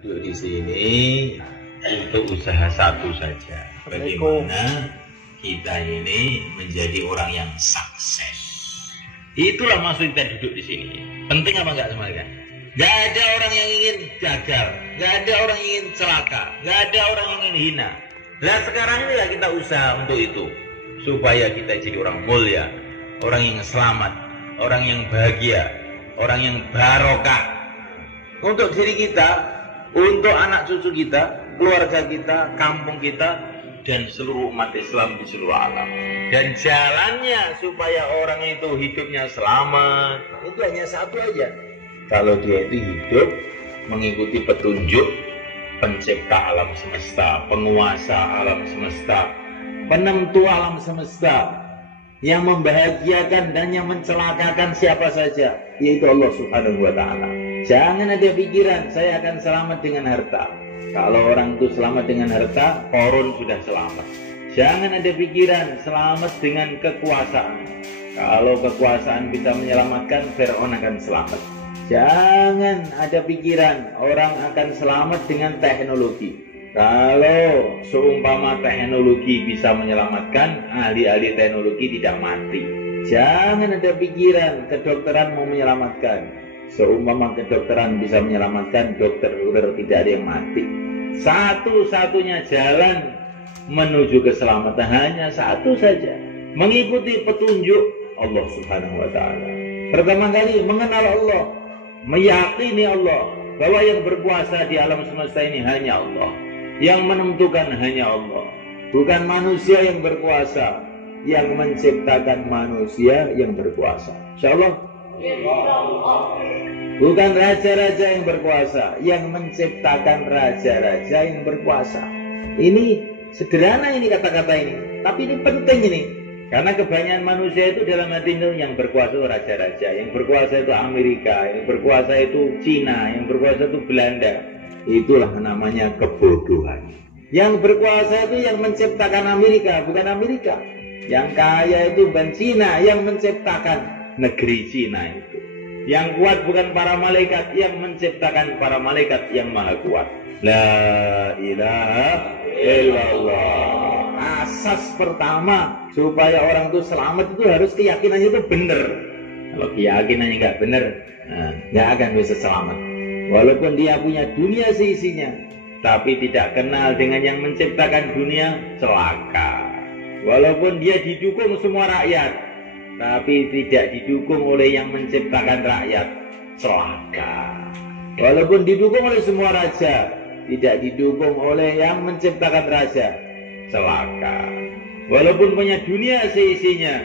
Duduk di sini untuk usaha satu saja. Bagaimana kita ini menjadi orang yang sukses. Itulah maksud kita duduk di sini. Penting apa enggak semuanya? Gak ada orang yang ingin gagal, gak ada orang yang ingin celaka, gak ada orang yang ingin hina. Nah sekarang inilah kita usaha untuk itu, supaya kita jadi orang mulia, orang yang selamat, orang yang bahagia, orang yang barokah. Untuk diri kita, untuk anak cucu kita, keluarga kita, kampung kita, dan seluruh umat Islam di seluruh alam. Dan jalannya supaya orang itu hidupnya selamat, itu hanya satu aja. Kalau dia itu hidup mengikuti petunjuk pencipta alam semesta, penguasa alam semesta, penentu alam semesta, yang membahagiakan dan yang mencelakakan siapa saja, yaitu Allah Subhanahu wa Ta'ala. Jangan ada pikiran saya akan selamat dengan harta. Kalau orang itu selamat dengan harta, Qarun sudah selamat. Jangan ada pikiran selamat dengan kekuasaan. Kalau kekuasaan bisa menyelamatkan, Fir'aun akan selamat. Jangan ada pikiran orang akan selamat dengan teknologi. Kalau seumpama teknologi bisa menyelamatkan, ahli-ahli teknologi tidak mati. Jangan ada pikiran kedokteran mau menyelamatkan. Seumpama kedokteran bisa menyelamatkan, dokter tidak ada yang mati. Satu-satunya jalan menuju keselamatan hanya satu saja, mengikuti petunjuk Allah Subhanahu wa Ta'ala. Pertama kali mengenal Allah, meyakini Allah, bahwa yang berkuasa di alam semesta ini hanya Allah, yang menentukan hanya Allah, bukan manusia yang berkuasa, yang menciptakan manusia yang berkuasa. Insyaallah. Bukan raja-raja yang berkuasa, yang menciptakan raja-raja yang berkuasa. Ini sederhana ini kata-kata ini, tapi ini penting ini. Karena kebanyakan manusia itu dalam hati itu yang berkuasa itu raja-raja, yang berkuasa itu Amerika, yang berkuasa itu Cina, yang berkuasa itu Belanda. Itulah namanya kebodohan. Yang berkuasa itu yang menciptakan Amerika, bukan Amerika. Yang kaya itu bukan Cina, yang menciptakan negeri Cina itu. Yang kuat bukan para malaikat, yang menciptakan para malaikat yang maha kuat. La ilaha illallah. Asas pertama supaya orang itu selamat itu harus keyakinannya itu benar. Kalau keyakinannya nggak benar, nggak akan bisa selamat. Walaupun dia punya dunia seisinya, tapi tidak kenal dengan yang menciptakan dunia, celaka. Walaupun dia didukung semua rakyat, tapi tidak didukung oleh yang menciptakan rakyat, celaka. Walaupun didukung oleh semua raja, tidak didukung oleh yang menciptakan raja, celaka. Walaupun punya dunia seisinya,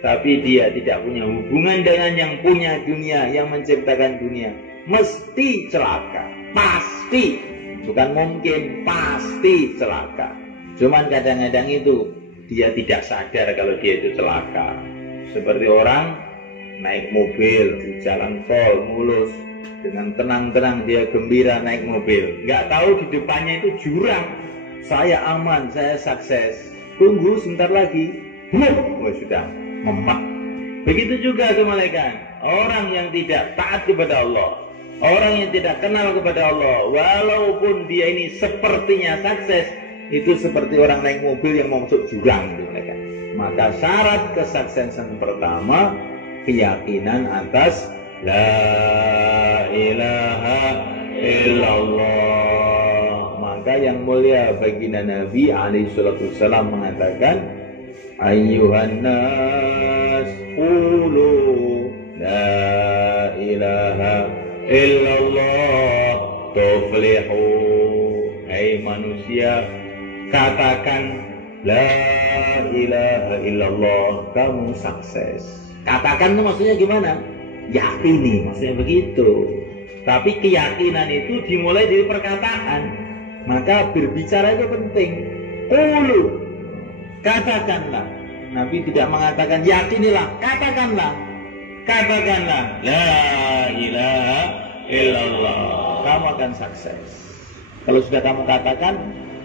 tapi dia tidak punya hubungan dengan yang punya dunia, yang menciptakan dunia, mesti celaka. Pasti, bukan mungkin, pasti celaka. Cuman kadang-kadang itu dia tidak sadar kalau dia itu celaka. Seperti orang naik mobil di jalan tol mulus, dengan tenang-tenang dia gembira naik mobil, nggak tahu di depannya itu jurang. Saya aman, saya sukses. Tunggu sebentar lagi, sudah mempak. Begitu juga kebalikan orang yang tidak taat kepada Allah, orang yang tidak kenal kepada Allah, walaupun dia ini sepertinya sukses, itu seperti orang naik mobil yang mau masuk jurang. Maka syarat kesuksesan pertama, keyakinan atas la ilaha illallah. Maka yang mulia baginda Nabi alaihi salatu wassalam mengatakan, ayyuhan nas qulu la ilaha illallah tuflihu. Hai manusia, katakan la ilaha illallah, kamu sukses. Katakan itu maksudnya gimana? Yakini, maksudnya begitu. Tapi keyakinan itu dimulai dari perkataan. Maka berbicara itu penting. Qulu, katakanlah. Nabi tidak mengatakan yakinilah, katakanlah. Katakanlah la ilaha illallah, kamu akan sukses. Kalau sudah kamu katakan,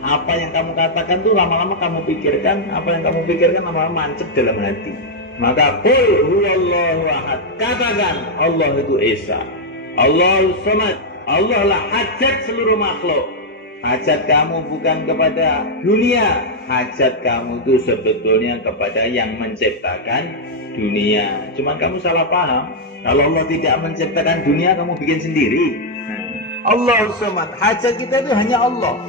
apa yang kamu katakan tuh lama-lama kamu pikirkan, apa yang kamu pikirkan lama-lama mancep dalam hati. Maka qul huwallahu ahad, katakan Allah itu Esa, Allahus Samad, Allah lah hajat seluruh makhluk. Hajat kamu bukan kepada dunia, hajat kamu itu sebetulnya kepada yang menciptakan dunia. Cuman kamu salah paham. Kalau Allah tidak menciptakan dunia, kamu bikin sendiri. Allah Samad, hajat kita itu hanya Allah.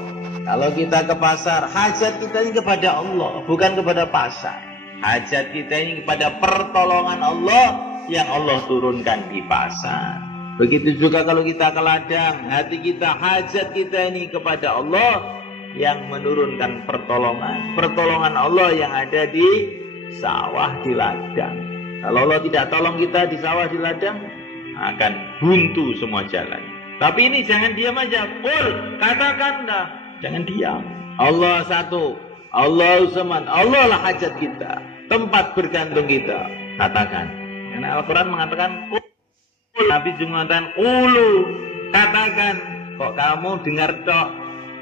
Kalau kita ke pasar, hajat kita ini kepada Allah, bukan kepada pasar. Hajat kita ini kepada pertolongan Allah yang Allah turunkan di pasar. Begitu juga kalau kita ke ladang, hati kita, hajat kita ini kepada Allah yang menurunkan pertolongan Allah yang ada di sawah, di ladang. Kalau Allah tidak tolong kita di sawah, di ladang, akan buntu semua jalan. Tapi ini jangan diam aja. Qul, katakan dah, jangan diam. Allah satu, Allah Samad, Allah lah hajat kita, tempat bergantung kita. Katakan. Karena Al-Quran mengatakan qul, Nabi juga mengatakan qulu, katakan. Kok kamu dengar tok?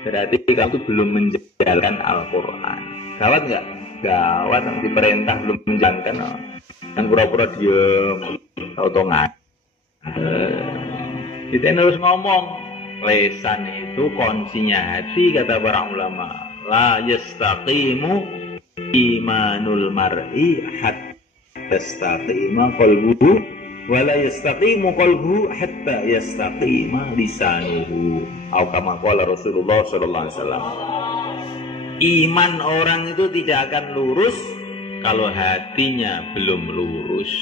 Berarti kamu itu belum menjalankan Al-Quran. Gawat nggak? Gawat, nanti perintah belum menjalankan. Yang pura-pura diam, atau nggak. Kita harus ngomong. Lesan itu kuncinya hati, kata para ulama. La yastaqimu imanul mar'i hatta yastaqima qalbuhu wa la yastaqimu qalbuhu hatta yastaqima lisanuhu. Atau kama qala Rasulullah sallallahu alaihi wasallam. Iman orang itu tidak akan lurus kalau hatinya belum lurus.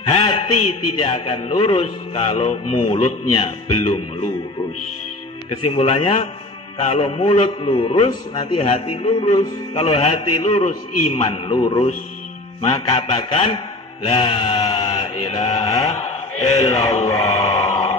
Hati tidak akan lurus kalau mulutnya belum lurus. Kesimpulannya, kalau mulut lurus, nanti hati lurus. Kalau hati lurus, iman lurus. Maka katakan, La ilaha illallah.